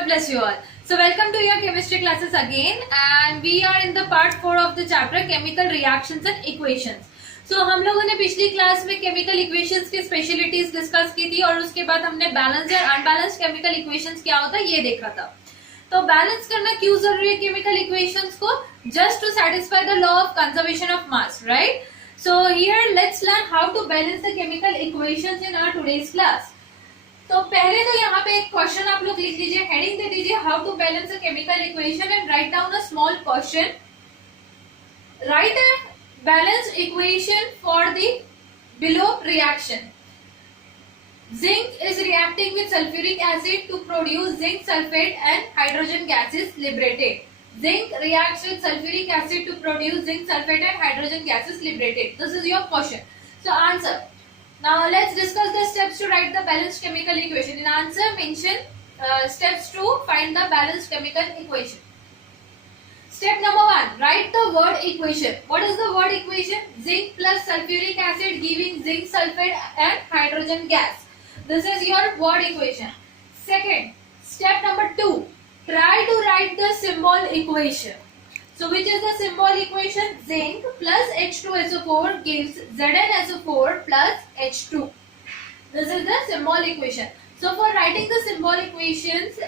God bless you all. So welcome to your chemistry classes again, and we are in the part 4 of the chapter chemical reactions and equations. So हम लोगों ने पिछली class में chemical equations की specialities discuss की थी और उसके बाद हमने बैलेंस्ड और अनबैलेंस्ड केमिकल इक्वेशंस क्या होता है ये देखा था. तो बैलेंस करना क्यों जरूरी है केमिकल इक्वेशंस को? Just to satisfy the law of conservation of mass, right? So here let's learn how to balance the chemical equations in our today's class. तो पहले तो यहाँ पे एक क्वेश्चन आप लोग लिख दीजिए, हेडिंग दे दीजिए how to balance a chemical equation and write down a small question. Write a balanced equation for the below reaction. Zinc is reacting with sulfuric acid to produce zinc sulfate and hydrogen gas is liberated. Zinc reacts with sulfuric acid to produce zinc sulfate and hydrogen gas is liberated. This is your question. So answer. Now let's discuss the steps to write the balanced chemical equation. In answer, mention steps to find the balanced chemical equation. Step number 1. Write the word equation. What is the word equation? Zinc plus sulfuric acid giving zinc sulfate and hydrogen gas. This is your word equation. Second, step number 2. Try to write the symbol equation. So which is the symbol equation? Zinc plus H2SO4 gives ZnSO4 plus H2. This is the symbol equation. So for writing the symbol equations,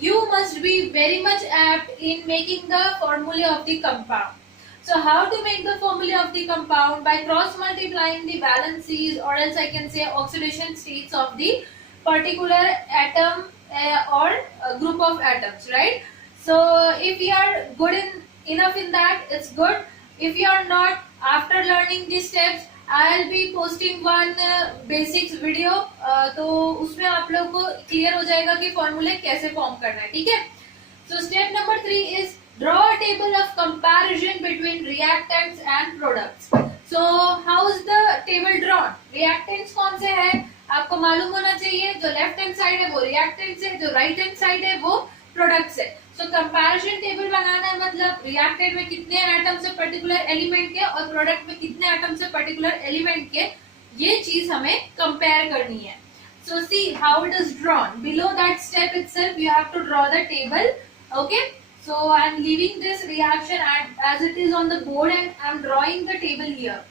you must be very much apt in making the formula of the compound. So how to make the formula of the compound? By cross multiplying the valencies, or else I can say oxidation states of the particular atom or a group of atoms, right? So if you are good enough in that, it's good. If you are not, after learning these steps, I'll be posting one basics video. तो उसमें आप लोग को clear हो जाएगा कि फॉर्मूले कैसे फॉर्म करना है, ठीक है? So step number 3 is draw a table of comparison between reactants and products. So how is the table drawn? Reactants कौन से हैं? आपको मालूम होना चाहिए. जो लेफ्ट हैंड साइड है वो रिएक्टेंट्स है, जो राइट हैंड साइड है वो प्रोडक्ट्स है. सो कंपैरिजन टेबल बनाना है, मतलब रिएक्टेंट में कितने एटम्स है पर्टिकुलर एलिमेंट के और प्रोडक्ट में कितने एटम्स है पर्टिकुलर एलिमेंट के, ये चीज हमें कंपेयर करनी है. So see how it is drawn. Below that step itself you have to draw the table. Okay, so I am leaving this reaction as it is on the board and I am drawing the table here.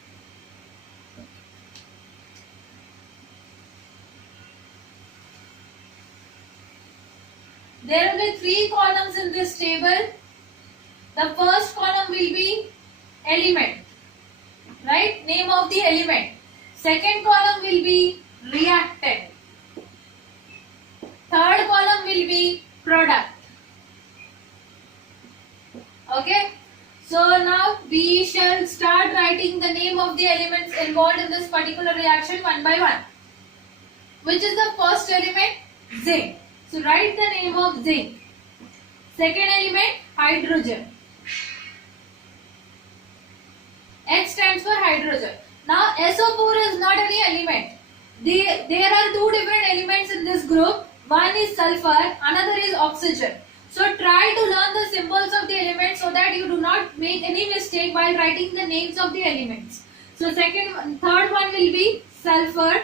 There will be 3 columns in this table. The first column will be element, right? Name of the element. Second column will be reactant. Third column will be product. Okay? So now we shall start writing the name of the elements involved in this particular reaction one by one. Which is the first element? Zinc. So write the name of zinc. Second element, hydrogen. H stands for hydrogen. Now SO4 is not any element. There are 2 different elements in this group. One is sulfur, another is oxygen. So try to learn the symbols of the elements so that you do not make any mistake while writing the names of the elements. So third one will be sulfur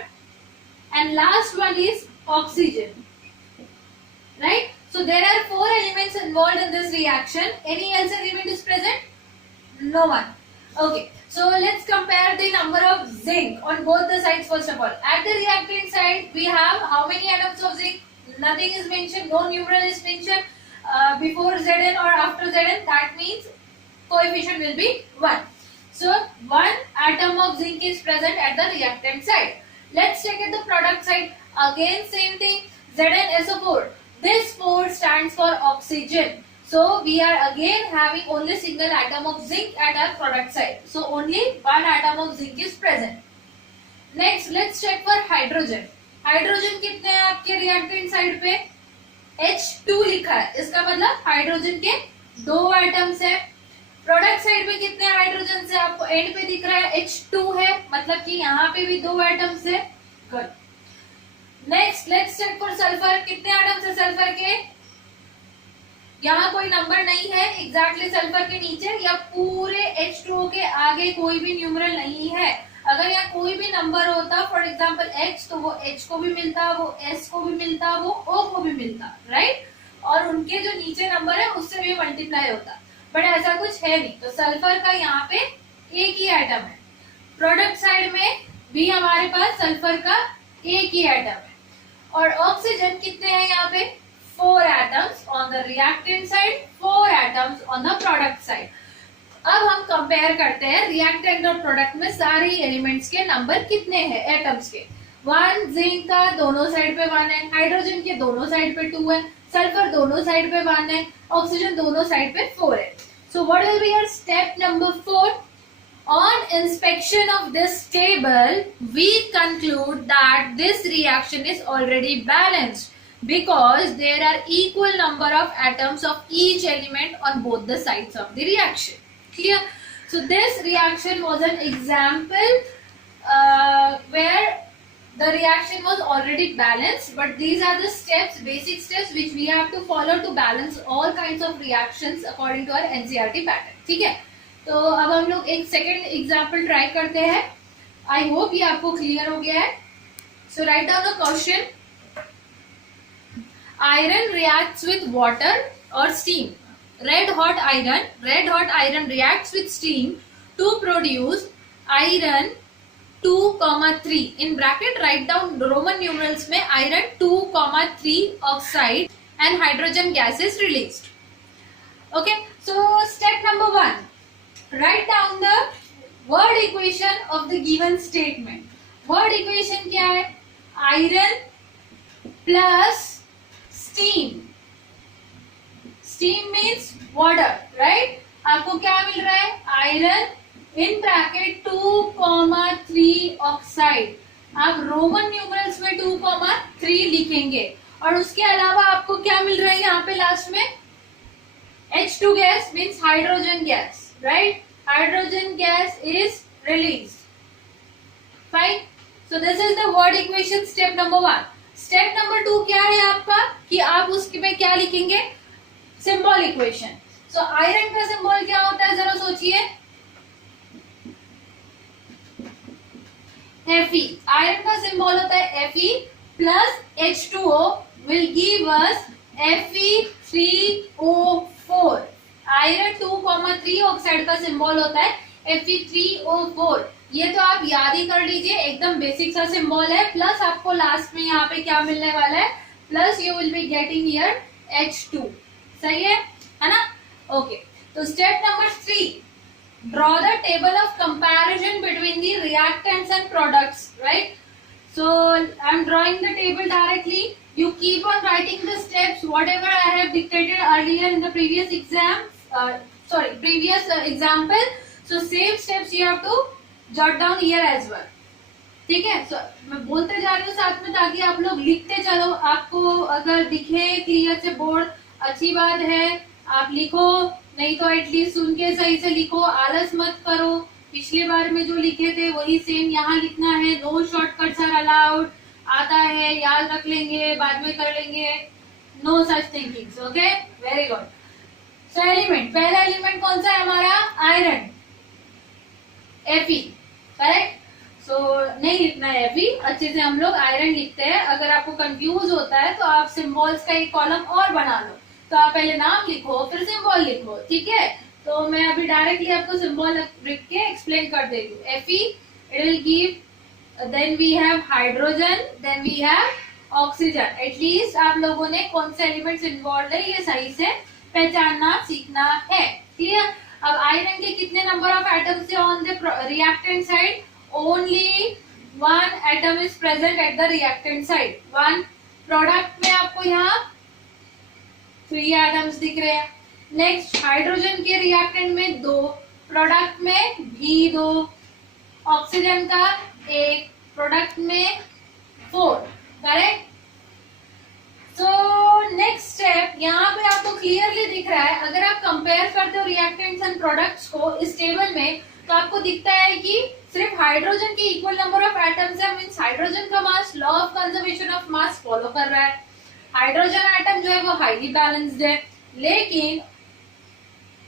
and last one is oxygen. Right? So there are 4 elements involved in this reaction. Any else element is present? No one. Okay. So let's compare the number of zinc on both the sides first of all. At the reactant side, we have how many atoms of zinc? Nothing is mentioned. No numeral is mentioned before Zn or after Zn. That means coefficient will be 1. So 1 atom of zinc is present at the reactant side. Let's check at the product side. Again same thing. ZnSO4. This 4 stands for oxygen. So we are again having only single atom of zinc at our product side. So only 1 atom of zinc is present. Next, let's check for hydrogen. Hydrogen कितने हैं आपके reactant side पे? H2 लिखा है. इसका मतलब hydrogen के 2 atoms है. प्रोडक्ट साइड पे कितने हाइड्रोजन से आपको एंड पे दिख रहा है? H2 है, मतलब कि यहाँ पे भी 2 एटम्स है. Good. Next let's check for sulphur. कितने एटम्स है सल्फर के? यहाँ कोई नंबर नहीं है एग्जैक्टली सल्फर के नीचे या पूरे H2O के आगे कोई भी न्यूमरल नहीं है. अगर यहाँ कोई भी नंबर होता फॉर एग्जांपल H, तो वो H को भी मिलता, वो S को भी मिलता, वो O को भी मिलता, राइट? और उनके जो नीचे नंबर है उससे भी मल्टीप्लाई होता, बट ऐसा कुछ है नहीं। तो सल्फर का यहाँ पे एक ही एटम है, प्रोडक्ट साइड में भी हमारे पास सल्फर का एक ही एटम है, और ऑक्सीजन कितने हैं यहाँ पे 4 atoms on the reactant side, 4 atoms on the product side. अब हम कंपेयर करते हैं रिएक्टेंट और प्रोडक्ट में सारे एलिमेंट्स के नंबर कितने हैं एटम्स के। 1 जिंक का दोनों साइड पे 1 है, हाइड्रोजन के दोनों साइड पे 2 है, सल्फर दोनों साइड पे 1 है, ऑक्सीजन दोनों साइड पे 4 है। So what will be your step number 4? On inspection of this table, we conclude that this reaction is already balanced because there are equal number of atoms of each element on both the sides of the reaction. Clear? So this reaction was an example where the reaction was already balanced, but these are the steps, basic steps which we have to follow to balance all kinds of reactions according to our NCERT pattern. ठीक है? तो अब हम लोग एक second example try करते हैं। I hope ये आपको क्लियर हो गया है। So write down the question, iron reacts with water और steam. Red hot iron reacts with steam to produce iron 2,3। In bracket write down Roman numerals में iron 2,3 oxide and hydrogen gas is released. Okay, so step number 1, write down the word equation of the given statement. Word equation क्या है? Iron plus steam. Steam means water, right? आपको क्या मिल रहा है? Iron in bracket 2,3 oxide. आप Roman numerals में 2,3 लिखेंगे, और उसके अलावा आपको क्या मिल रहा है यहाँ पे लास्ट में? H2 gas means hydrogen gas. Right? Hydrogen gas is released. Fine. So this is the word equation step number 1. Step number 2 क्या है आपका कि आप उसके में क्या लिखेंगे? Symbol equation. So iron का symbol क्या होता है जरा सोचिए। Fe. Iron का symbol होता है Fe plus H2O will give us Fe3O4. Iron 2,3 oxide का सिंबल होता है Fe3O4। ये तो आप याद ही कर लीजिए, एकदम बेसिक सा सिंबल है। प्लस आपको लास्ट में यहाँ पे क्या मिलने वाला है? Plus you will be getting here H2। सही है ना? ओके, तो step number 3, draw the table of comparison between the reactants and products. Right, so I am drawing the table directly. You keep on writing the steps whatever I have dictated earlier in the previous exam, previous example. So same steps you have to jot down here as well. ठीक है? So मैं बोलते जा रही हूँ साथ में ताकि आप लोग लिखते चलो। आपको अगर दिखे क्लियर से बोर्ड, अच्छी बात है, आप लिखो, नहीं तो एटलीस्ट सुन के सही से लिखो, आलस मत करो। पिछले बार में जो लिखे थे वही सेम यहाँ लिखना है। No shortcuts are allowed. आता है याद रख लेंगे, बाद में कर लेंगे, no such thinkings. Okay, very good. So element, पहला एलिमेंट कौन सा है हमारा? Iron, Fe, correct. सो नहीं लिखना है Fe, अच्छे से हम लोग आयरन लिखते हैं। अगर आपको कंफ्यूज होता है तो आप सिंबल्स का एक कॉलम और बना लो। तो आप पहले नाम लिखो फिर सिंबल लिखो, ठीक है? तो मैं अभी डायरेक्टली आपको सिंबल लिख के एक्सप्लेन कर देती हूँ। Fe, it will give, then we have hydrogen, then we have oxygen. At least आप लोगों ने कौन से एलिमेंट्स इन्वॉल्व है ये सही से पहचानना सीखना है। क्लियर? अब आयरन के कितने नंबर ऑफ एटम्स है on the reactant side? Only 1 atom is present at the reactant side. 1 product में आपको यहाँ 3 एटम्स दिख रहे हैं। नेक्स्ट हाइड्रोजन के रिएक्टेंट में 2, प्रोडक्ट में भी 2, ऑक्सीजन का 1, प्रोडक्ट में 4। करेक्ट? सो नेक्स्ट स्टेप यहाँ पे आपको क्लियरली दिख रहा है। अगर आप कंपेयर करते हो रिएक्टेंट्स एंड प्रोडक्ट्स को इस टेबल में, तो आपको दिखता है कि सिर्फ हाइड्रोजन के इक्वल नंबर ऑफ एटम्स है। मींस हाइड्रोजन का मास law of conservation of mass follow कर रहा है। हाइड्रोजन एटम जो है वो हाईली बैलेंस्ड है, लेकिन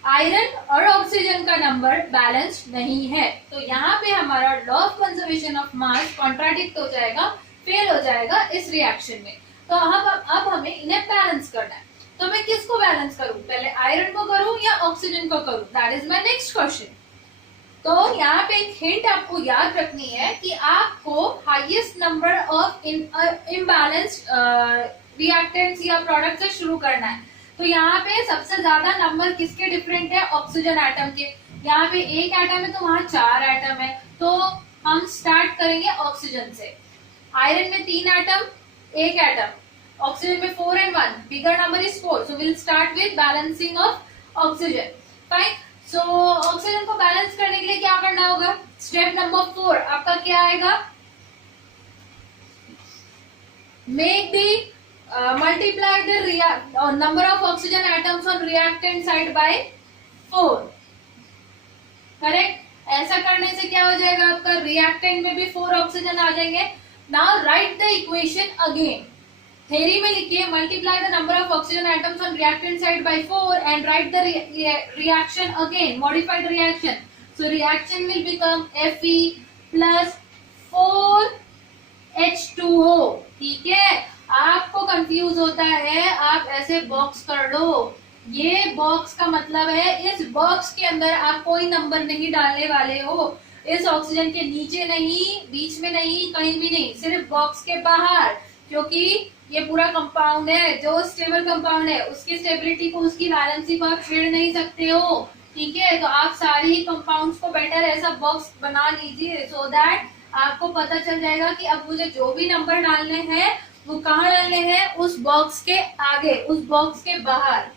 आयरन और ऑक्सीजन का नंबर बैलेंस्ड नहीं है। तो यहाँ पे हमारा law of conservation of mass contradict हो जाएगा, फेल हो जाएगा इस रिएक्शन में। तो अब हमें इन्हें बैलेंस करना है। तो मैं किसको बैलेंस करूं, पहले आयरन को करूं या ऑक्सीजन को करूं, that is my next question. तो यहाँ पे एक हिंट आपको याद रखनी है कि आपको highest number of imbalanced reactants या प्रोडक्ट से शुरू करना है। तो यहाँ पे सबसे ज्यादा नंबर किसके डिफरेंट है, ऑक्सीजन एटम के। यहाँ पे एक एटम है तो वहां 4 एटम है, तो हम स्टार्ट करेंगे ऑक्सीजन से। आयरन में 3 एटम, 1 एटम, ऑक्सीजन में 4 and 1, bigger number is 4, so will start with balancing of oxygen. Fine, so oxygen को बैलेंस करने के लिए क्या करना होगा, स्टेप नंबर 4 आपका क्या आएगा, make the multiply the number of oxygen atoms on reactant side by 4। Correct, ऐसा करने से क्या हो जाएगा, आपका रिएक्टेंट में भी 4 ऑक्सीजन आ जाएंगे। Now right the equation again, theory में लिखिए multiply the number of oxygen atoms on reactant side by 4 and right the reaction again, modified reaction. So reaction will become Fe plus 4H2O। ठीक है, आपको confuse होता है, आप ऐसे box कर लो, ये बॉक्स का मतलब है इस बॉक्स के अंदर आप कोई नंबर नहीं डालने वाले हो, इस ऑक्सीजन के नीचे नहीं, बीच में नहीं, कहीं भी नहीं, सिर्फ बॉक्स के बाहर, क्योंकि ये पूरा कंपाउंड है, जो स्टेबल कंपाउंड है उसकी स्टेबिलिटी को, उसकी वैलेंसी को आप छेड़ नहीं सकते हो। ठीक है, तो आप सारी ही कंपाउंड्स को बेटर ऐसा बॉक्स बना लीजिए, सो दैट आपको पता चल जाएगा कि अब मुझे जो भी नंबर डालने हैं वो कहाँ डालने हैं, उस बॉक्स के आगे, उस बॉक्स के बाहर।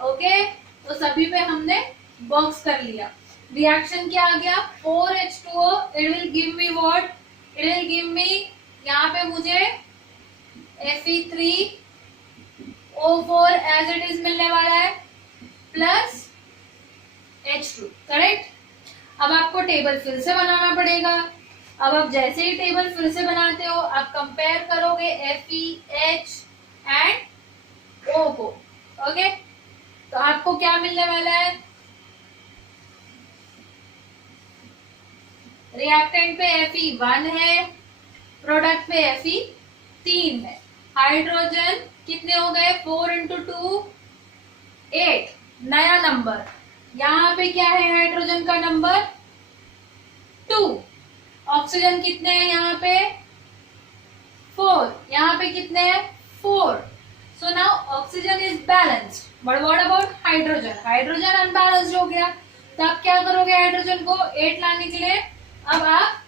ओके, तो सभी पे हमने बॉक्स कर लिया। रिएक्शन क्या आ गया, 4H2O, it will give me what, it will give me, यहाँ पे मुझे Fe3O4 एज इट इज मिलने वाला है, प्लस H2। करेक्ट, अब आपको टेबल फिर से बनाना पड़ेगा। अब आप जैसे ही टेबल फिर से बनाते हो, आप कंपेयर करोगे Fe, H एंड O को। ओके, तो आपको क्या मिलने वाला है, रिएक्टेंट पे Fe1 है, प्रोडक्ट पे Fe3 है। हाइड्रोजन कितने हो गए, 4 into 2 8, नया नंबर। यहाँ पे क्या है, हाइड्रोजन का नंबर 2। ऑक्सीजन कितने हैं यहाँ पे, 4, यहाँ पे कितने हैं, 4। So now oxygen is balanced, but what about hydrogen, hydrogen unbalanced हो गया। तो आप क्या करोगे, हाइड्रोजन को 8 लाने के लिए अब आप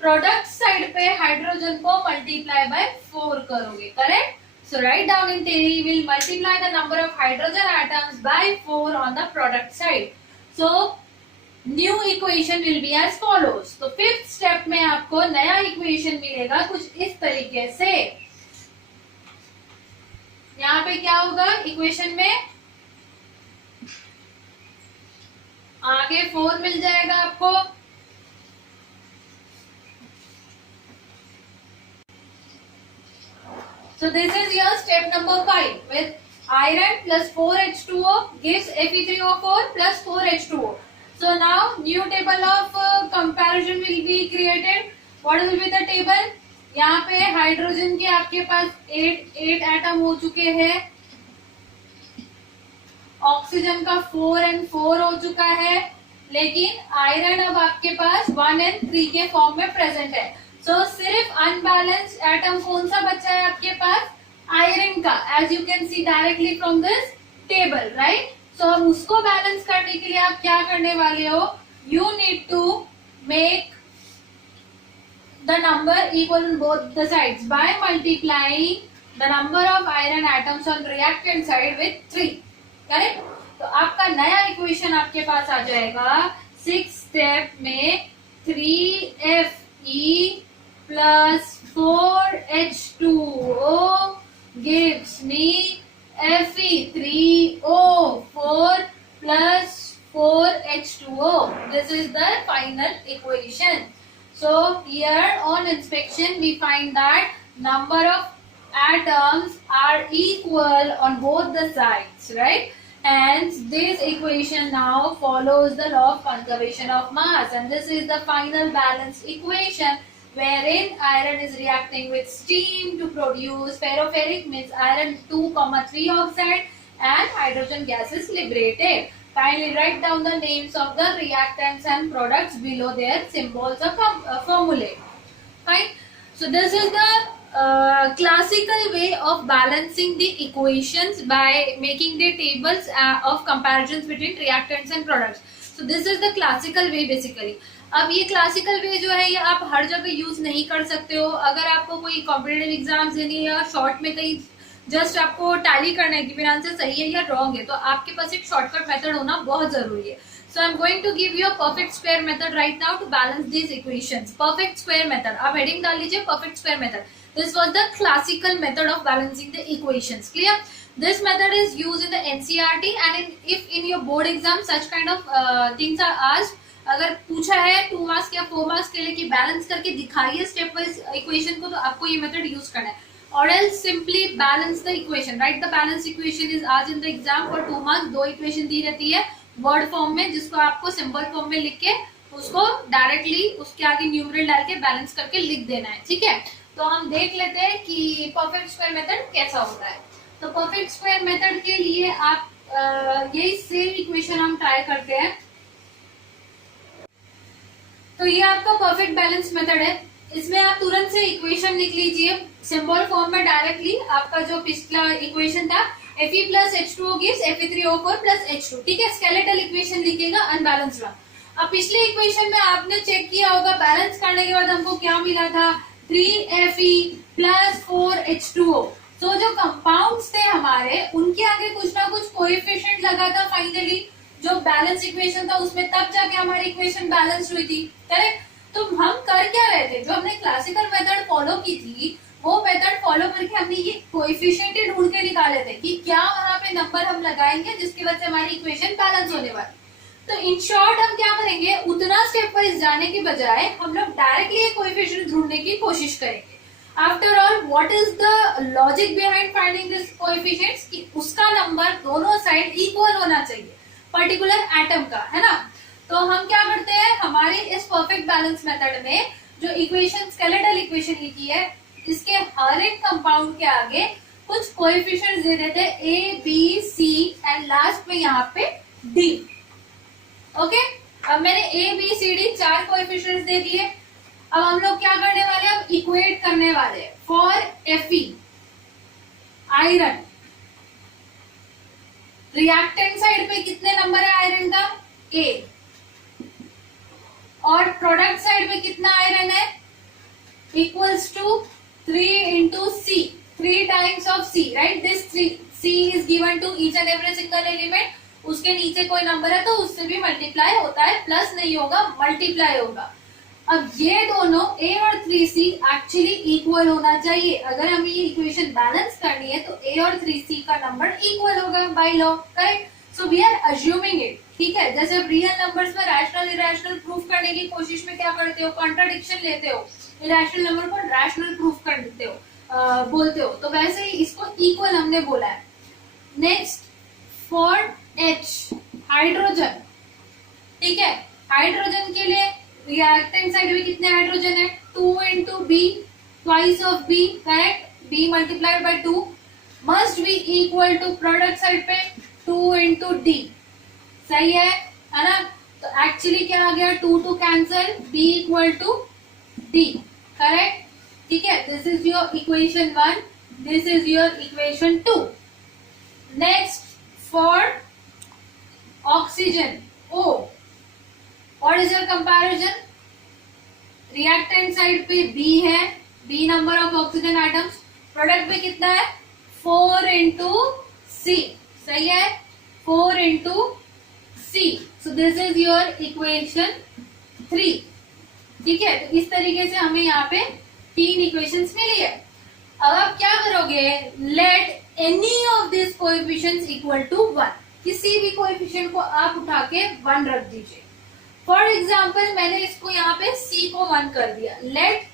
प्रोडक्ट साइड पे हाइड्रोजन को मल्टीप्लाई बाय 4 करोगे। Correct, so write down in theory we'll multiply the number of hydrogen atoms by 4 on the product side. So new equation will be as follows. तो फिफ्थ स्टेप में आपको नया equation मिलेगा कुछ इस तरीके से। यहाँ पे क्या होगा, इक्वेशन में आगे 4 मिल जाएगा आपको, so this is your step number 5 with iron plus 4H2O gives Fe3O4 plus 4H2O. So now new table of comparison will be created. What will be the table? यहाँ पे हाइड्रोजन के आपके पास 8 एटम हो चुके हैं, ऑक्सीजन का 4 and 4 हो चुका है, लेकिन आयरन अब आपके पास 1 and 3 के फॉर्म में प्रेजेंट है। तो सिर्फ अनबैलेंस्ड एटम कौन सा बचा है आपके पास, आयरन का, as you can see directly from this table, right. So अब उसको बैलेंस करने के लिए आप क्या करने वाले हो, you need to make the number equal on both the sides by multiplying the number of iron atoms on reactant side with 3। Correct, तो आपका नया इक्वेशन आपके पास आ जाएगा 6 स्टेप में 3Fe plus 4H2O gives me Fe3O4 plus 4H2O. This is the final equation. So here on inspection we find that number of atoms are equal on both the sides, right? Hence this equation now follows the law of conservation of mass, and this is the final balanced equation wherein iron is reacting with steam to produce ferroferric, means iron 2, 3 oxide, and hydrogen gas is liberated. Kindly write down the names of the reactants and products below their symbols or formulae. Fine. So this is the classical way of balancing the equations by making the tables of comparisons between reactants and products. So this is the classical way basically. अब ये classical वे जो है ये आप हर जगह use नहीं कर सकते हो. अगर आपको कोई कॉम्पिटिटिव एग्जाम्स देनी है या शॉर्ट में कहीं जस्ट आपको टैली करना है कि मेरा आंसर सही है या रॉन्ग है, तो आपके पास एक शॉर्टकट मेथड होना बहुत जरूरी है. So I'm going to give you a perfect square method right now to balance these equations. Perfect square method. आप heading डाल लीजिए perfect square method. This was the classical method of balancing the equations. Clear? This method is used in the NCERT and if in your board exam such kind of things are asked, अगर पूछा है 2 marks या 4 marks के लिए कि balance करके दिखाइए step wise equation को, तो आपको ये मेथड यूज करना है. और else simply balance the equation. Right the balance equation is आज in the exam for 2 marks. 2 equation दी रहती है वर्ड फॉर्म में, जिसको आपको सिंबल फॉर्म में लिख के उसको डायरेक्टली उसके आगे न्यूमरल डाल के बैलेंस करके लिख देना है. ठीक है, तो हम देख लेते हैं कि परफेक्ट स्क्वायर मेथड कैसा होता है. तो परफेक्ट स्क्वायर मेथड के लिए आप यही सेम इक्वेशन हम ट्राई करते हैं. तो ये आपका परफेक्ट बैलेंस मेथड है. इसमें आप तुरंत से इक्वेशन लिख लीजिए सिंबल फॉर्म में डायरेक्टली. आपका जो पिछला इक्वेशन था Fe plus H2O gives Fe3O4 plus H2. ठीक है, स्केलेटल इक्वेशन लिखेगा अनबैलेंस्ड वन. अब पिछले इक्वेशन में आपने चेक किया होगा बैलेंस करने के बाद हमको क्या मिला था 3Fe plus 4H2O. तो जो कंपाउंड्स थे हमारे उनके आगे कुछ ना कुछ कोएफिशिएंट लगा था. फाइनली जो बैलेंस इक्वेशन था उसमें तब जाके हमारी इक्वेशन बैलेंस हुई थी. करेक्ट. तो हम कर क्या रहे थे, जो हमने क्लासिकल मेथड फॉलो की थी वो मेथड फॉलो करके हमने ये कोएफिशिएंट ढूंढ के निकाले थे कि क्या वहां पे नंबर हम लगाएंगे जिसकी वजह से हमारी इक्वेशन बैलेंस होने वाली. तो इन शॉर्ट हम क्या करेंगे, उतना स्टेप वाइज जाने की बजाय हम लोग डायरेक्टली ये कोएफिशिएंट ढूंढने की कोशिश करेंगे. After all what is the logic behind finding this coefficients, कि उसका नंबर दोनों साइड इक्वल होना चाहिए पर्टिकुलर एटम का, है ना. तो हम क्या करते हैं, हमारे इस परफेक्ट बैलेंस मेथड में जो इक्वेशन स्केलेटल इक्वेशन लिखी है इसके हर एक कंपाउंड के आगे कुछ कोएफिशिएंट्स दे देते हैं A B C and last में यहाँ पे डी. ओके, अब मैंने A B C D 4 coefficients दे दिए. अब हम लोग क्या करने वाले हैं, अब इक्वेट करने वाले हैं. For Fe iron, reactant side पे कितने नंबर है आयरन का, ए. और प्रोडक्ट साइड पे कितना आयरन है, equals to 3 into C, 3 times of C, right? This C is given to each and every single element. उसके नीचे कोई नंबर है तो उससे भी मल्टीप्लाई होता है, प्लस नहीं होगा मल्टीप्लाई होगा. अब ये दोनों A और 3C एक्चुअली इक्वल होना चाहिए. अगर हमें ये इक्वेशन बैलेंस करनी है तो A और 3C का नंबर इक्वल होगा by law. Correct. So we are assuming it. ठीक है, जैसे आप रियल नंबर्स में रैशनल इरेशनल प्रूफ करने की कोशिश में क्या करते हो, कॉन्ट्राडिक्शन लेते हो, इरेशनल नंबर को रैशनल प्रूफ कर देते हो, बोलते हो, तो वैसे ही इसको इक्वल हमने बोला है. Next for H hydrogen. ठीक है, हाइड्रोजन के लिए रिएक्टेंट साइड में कितने हाइड्रोजन है, 2 into B, twice of B. Correct. B multiplied by 2 must be equal to product side पे 2 into D. सही है ना. तो एक्चुअली क्या आ गया, 2 cancel, B equal to D. Correct. ठीक है, this is your equation 1, this is your equation 2. Next for oxygen O, what is your comparison, reactant side पे B है, B number of oxygen atoms, product पे कितना है 4 into C. सही है, 4 into C. So this is your equation 3. ठीक है, तो इस तरीके से हमें यहाँ पे 3 इक्वेशंस मिली है. अब आप क्या करोगे, let any of this coefficients equal to 1. किसी भी कोएफिशिएंट को आप उठा के 1 रख दीजिए. फॉर एग्जाम्पल मैंने इसको यहाँ पे C को 1 कर दिया. Let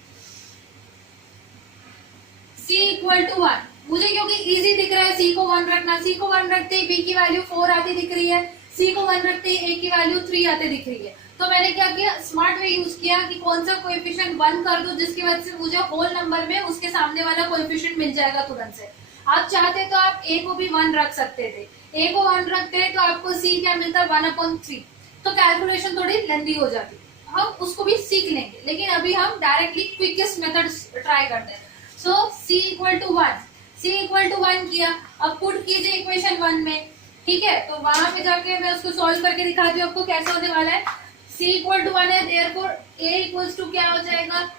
C equal to 1. मुझे क्योंकि इजी दिख रहा है C को 1 रखना, C को 1 रखते ही B की वैल्यू 4 आती दिख रही है, C को 1 रखते ही A की वैल्यू 3 आते दिख रही है. तो मैंने क्या किया, स्मार्ट वे यूज किया कि कौन सा कोएफिशिएंट 1 कर दो जिसकी वजह से मुझे होल नंबर में उसके सामने वाला कोएफिशिएंट मिल जाएगा तुरंत से. आप चाहते तो आप a को भी 1 रख सकते थे, a को 1 रखते तो आपको c क्या मिलता है 1/3, तो कैलकुलेशन थोड़ी लेंदी हो जाती, हम उसको भी सीख लेंगे, लेकिन अभी हम डायरेक्टली क्विकेस्ट मेथड ट्राई करते हैं। So c equal to 1, c equal to 1 किया, अब पुट कीजिए इक्वेशन 1 में, ठीक है। तो वहां पे जाके मैं उसको सॉल्व करके दिखाती हूँ आपको कैसे होने वाला है। c इक्वल टू 1 है, देयरफॉर a इक्वल्स टू क्या हो जाएगा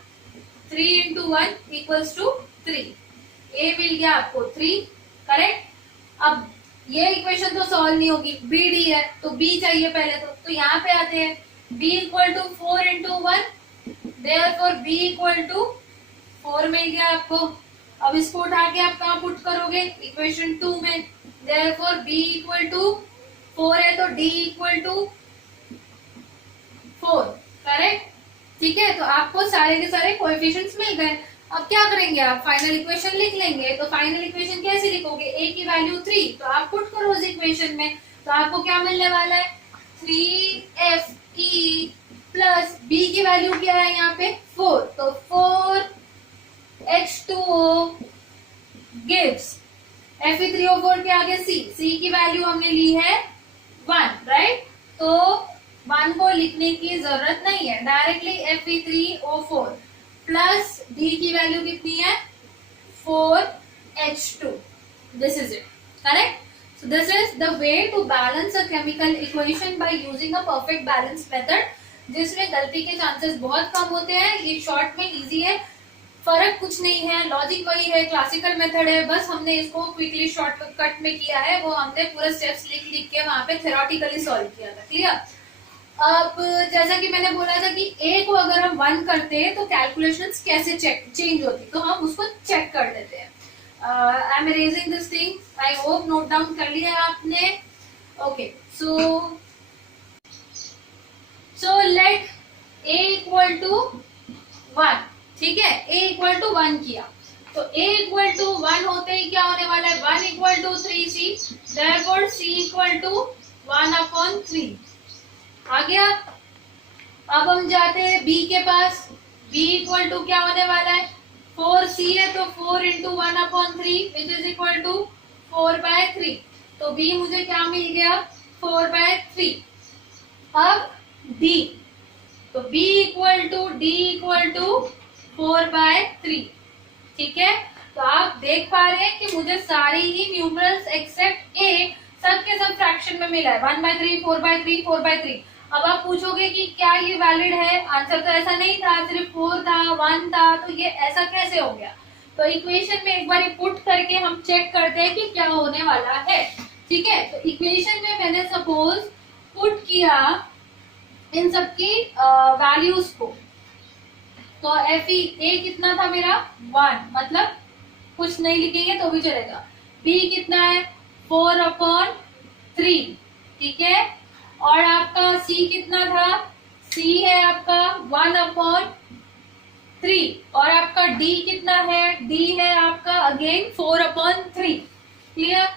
3 इंटू 1 इक्वल्स टू 3, a मिल गया आपको 3, करेक्ट। अब ये इक्वेशन तो सॉल्व नहीं होगी, b d है तो b चाहिए पहले तो यहाँ पे आते हैं, b equal to 4 into 1, therefore b equal to 4 मिल गया आपको। अब इसको उठा के आप कहाँ पुट करोगे इक्वेशन 2 में, देयरफॉर b इक्वल टू 4 है तो d इक्वल टू 4, करेक्ट, ठीक है। तो आपको सारे के सारे कोएफिशिएंट्स मिल गए। अब क्या करेंगे आप फाइनल इक्वेशन लिख लेंगे, तो फाइनल इक्वेशन कैसे लिखोगे, a की वैल्यू 3 तो आप पुट करो उस इक्वेशन में, तो आपको क्या मिलने वाला है 3fe प्लस b की वैल्यू क्या है यहाँ पे 4, तो 4h2o गिव्स Fe3O4 के आगे c की वैल्यू हमने ली है 1, राइट, तो 1 को लिखने की जरूरत नहीं है, डायरेक्टली Fe3O4 प्लस d की वैल्यू कितनी है 4h2, this is it, correct. So this is the way to balance a chemical equation by using a perfect balance method, जिसमें गलती के चांसेस बहुत कम होते हैं। ये शॉर्ट में इजी है, फर्क कुछ नहीं है, लॉजिक वही है, क्लासिकल मेथड है, बस हमने इसको क्विकली शॉर्टकट में किया है, वो हमने पूरे स्टेप्स लिख लिख के वहां पे थ्योरेटिकली सॉल्व किया था, क्लियर। अब जैसा कि मैंने बोला था कि a को अगर हम 1 करते हैं तो कैलकुलेशंस कैसे चेंज होती, तो हम उसको चेक कर देते हैं। I am erasing this thing, I hope note down कर लिया है आपने, okay. So let a equal to 1, ठीक है, a इक्वल टू 1 किया, तो a इक्वल टू 1 होते ही क्या होने वाला है 1 equal to 3c, therefore c equal to 1/3 आ गया। अब हम जाते हैं b के पास, b इक्वल टू क्या होने वाला है 4c है तो 4 into 1/3 which is equal to 4/3, तो b मुझे क्या मिल गया 4/3। अब d, तो b equal to d equal to 4/3, ठीक है। तो आप देख पा रहे हैं कि मुझे सारी ही न्यूमरल्स एक्सेप्ट a सब के सब फ्रैक्शन में मिला है 1/3 4/3 4/3। अब आप पूछोगे कि क्या ये वैलिड है, आंसर तो ऐसा नहीं था, सिर्फ 4 था 1 था, तो ये ऐसा कैसे हो गया। तो इक्वेशन में एक बार पुट करके हम चेक करते हैं कि क्या होने वाला है, ठीक है। तो इक्वेशन में मैंने सपोज पुट किया इन सबकी वैल्यूज को, तो Fe a कितना था मेरा 1, मतलब कुछ नहीं लिखेंगे तो भी चलेगा। b कितना है 4/3, ठीक है, और आपका c कितना था, c है आपका 1/3, और आपका d कितना है, d है आपका अगेन 4/3, क्लियर।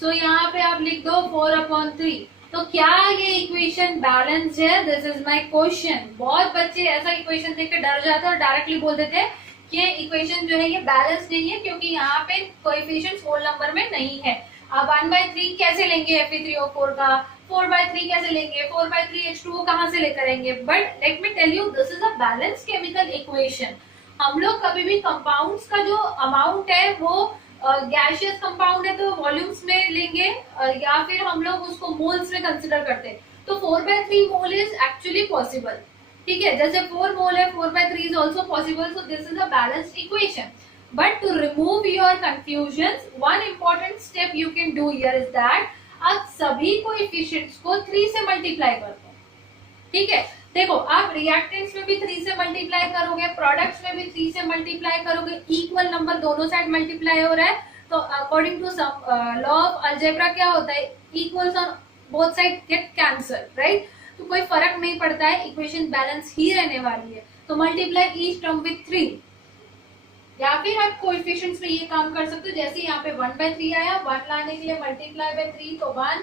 सो यहाँ पे आप लिख दो 4/3। तो क्या ये इक्वेशन बैलेंस्ड है, दिस इज माय क्वेश्चन। बहुत बच्चे ऐसा इक्वेशन देख के डर जाते हैं और डायरेक्टली बोल देते हैं कि इक्वेशन जो है ये बैलेंस नहीं है, क्योंकि यहाँ पे कोएफिशिएंट्स होल नंबर में नहीं है। आप 1/3 कैसे लेंगे Fe3O4 का, 4/3 कैसे लेंगे, 4/3 H2O कहाँ से लेकर आएंगे। But let me tell you this is a balanced chemical equation. हम लोग कभी भी कंपाउंड्स का जो अमाउंट है वो गैसियस कंपाउंड है तो वॉल्यूम्स में लेंगे, या फिर हम लोग उसको मोल्स में कंसिडर करते हैं, तो 4/3 मोल इज एक्चुअली पॉसिबल, ठीक है। जैसे 4 मोल है 4/3 is also possible, so this is a balanced equation. But to remove your confusion, one important step you can do here is that आप सभी कोएफिशिएंट्स को 3 से मल्टीप्लाई कर दो, ठीक है। देखो आप रिएक्टेंट्स में भी 3 से मल्टीप्लाई करोगे, प्रोडक्ट्स में भी 3 से मल्टीप्लाई करोगे, इक्वल नंबर दोनों साइड मल्टीप्लाई हो रहा है, तो according to law of algebra क्या होता है, equals on both side get cancel, right. तो कोई फर्क नहीं पड़ता है, इक्वेशन बैलेंस ही रहने वाली है। तो मल्टीप्लाई ईच टर्म विथ 3, या फिर आप कोएफिशिएंट्स में ये काम कर सकते हो, जैसे यहाँ पे 1/3 आया, 1 लाने के लिए मल्टीप्लाई बाय 3, तो 1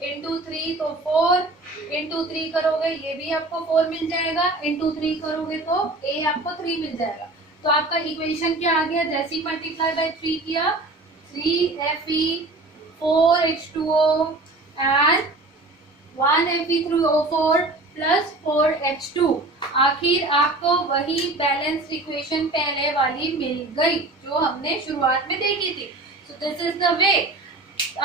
इंटू 3 तो 4 इंटू 3 करोगे ये भी आपको 4 मिल जाएगा, इंटू 3 करोगे तो a आपको 3 मिल जाएगा। तो आपका इक्वेशन क्या आ गया, जैसे ही मल्टीप्लाई बाय 3 किया 3Fe 4H2O and 1Fe3O4 plus 4H2। आखिर आपको वही बैलेंस इक्वेशन पहले वाली मिल गई जो हमने शुरुआत में देखी थी। सो दिस इज द वे।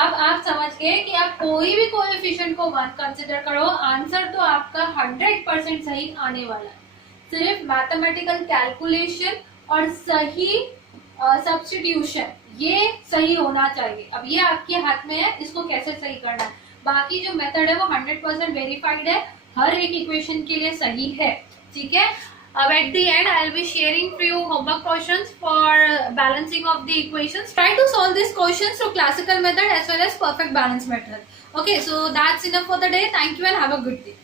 अब आप समझ गए कि आप कोई भी कोएफिशिएंट को 1 कंसिडर करो, आंसर तो आपका 100% सही आने वाला है। सिर्फ मैथमेटिकल कैलकुलेशन और सही सब्स्टिट्यूशन ये सही होना चाहिए। अब ये आपके हाथ में है, इसको कैसे सही करना है। बाकी जो मेथड है वो 100% वेरीफाइड है, हर एक इक्वेशन के लिए सही है, ठीक है। अब at the end I will be sharing few homework questions for balancing of the equations. Try to solve these questions through classical method as well as perfect balance method. Okay, so that's enough for the day. Thank you and have a good day.